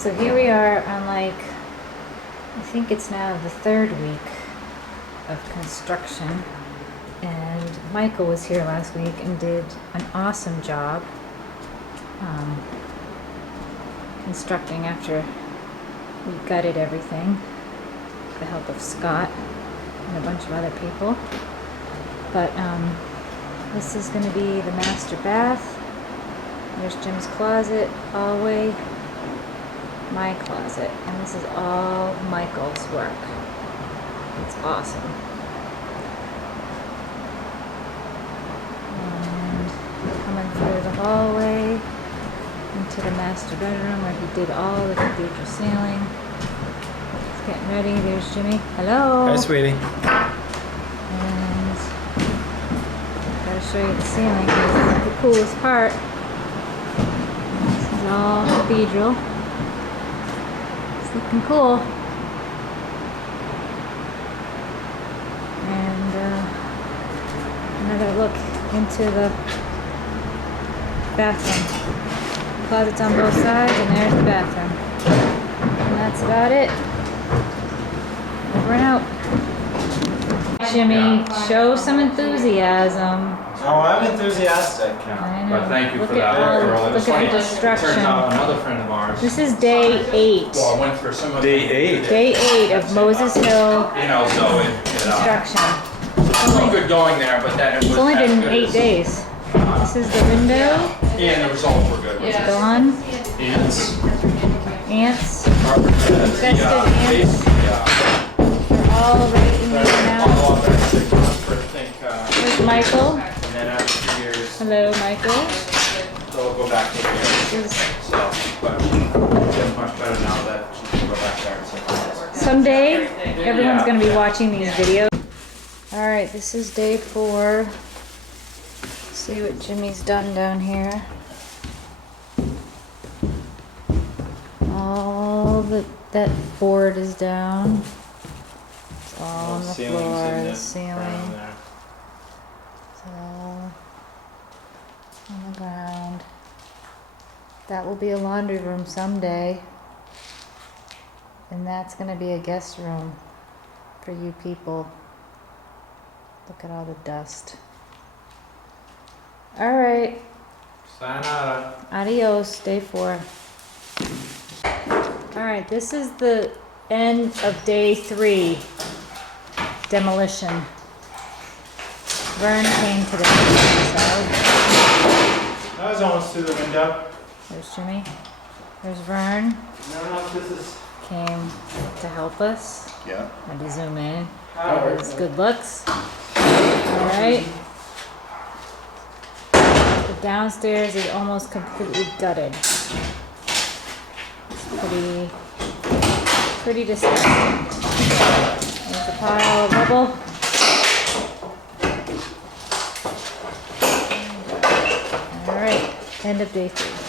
So here we are on I think it's now the third week of construction. And Michael was here last week and did an awesome job constructing after we gutted everything with the help of Scott and a bunch of other people. But this is going to be the master bath. There's Jim's closet, hallway, my closet, and this is all Michael's work. It's awesome. And coming through the hallway into the master bedroom where he did all the cathedral ceiling. He's getting ready. There's Jimmy. Hello. Hi, sweetie. And gotta show you the ceiling. This is the coolest part. This is all cathedral. It's looking cool. And another look into the bathroom. Closets on both sides, and there's the bathroom. And that's about it. Over and out. Jimmy, show some enthusiasm. Oh, I'm enthusiastic. I know. But thank you Look for at that all- work, Earl. It was look at funny. the destruction. Turns out another friend of ours. This is day 8. Well, I went for some of Day 8. Day 8 of Moses Hill You know, so it construction. was no good going there, but then it was. It's only as been good 8 as- days. This is the window. And the results were good. It's gone. Ants. Ants. Infested ants. Yeah. They're all right in there now. There's Michael. And then after 2 years, Hello, Michael. they'll go back to here. This is So, but it's much better now that she can go back there and say. someday everyone's going to be watching these videos. All right, this is day 4. See what Jimmy's done down here. All that board is down. It's all on the floor, the ceiling. It's all on the ground. That will be a laundry room someday. And that's going to be a guest room for you people. Look at all the dust. All right. Sayonara. Adios, day 4. All right, this is the end of day 3. Demolition. Vern came today, so I was almost through the window. there's Jimmy. There's Vern. No, this is. Came to help us. Yeah. Let me zoom in. His good looks. All right. The downstairs is almost completely gutted. It's pretty disgusting. There's a pile of rubble. All right. End of day 3.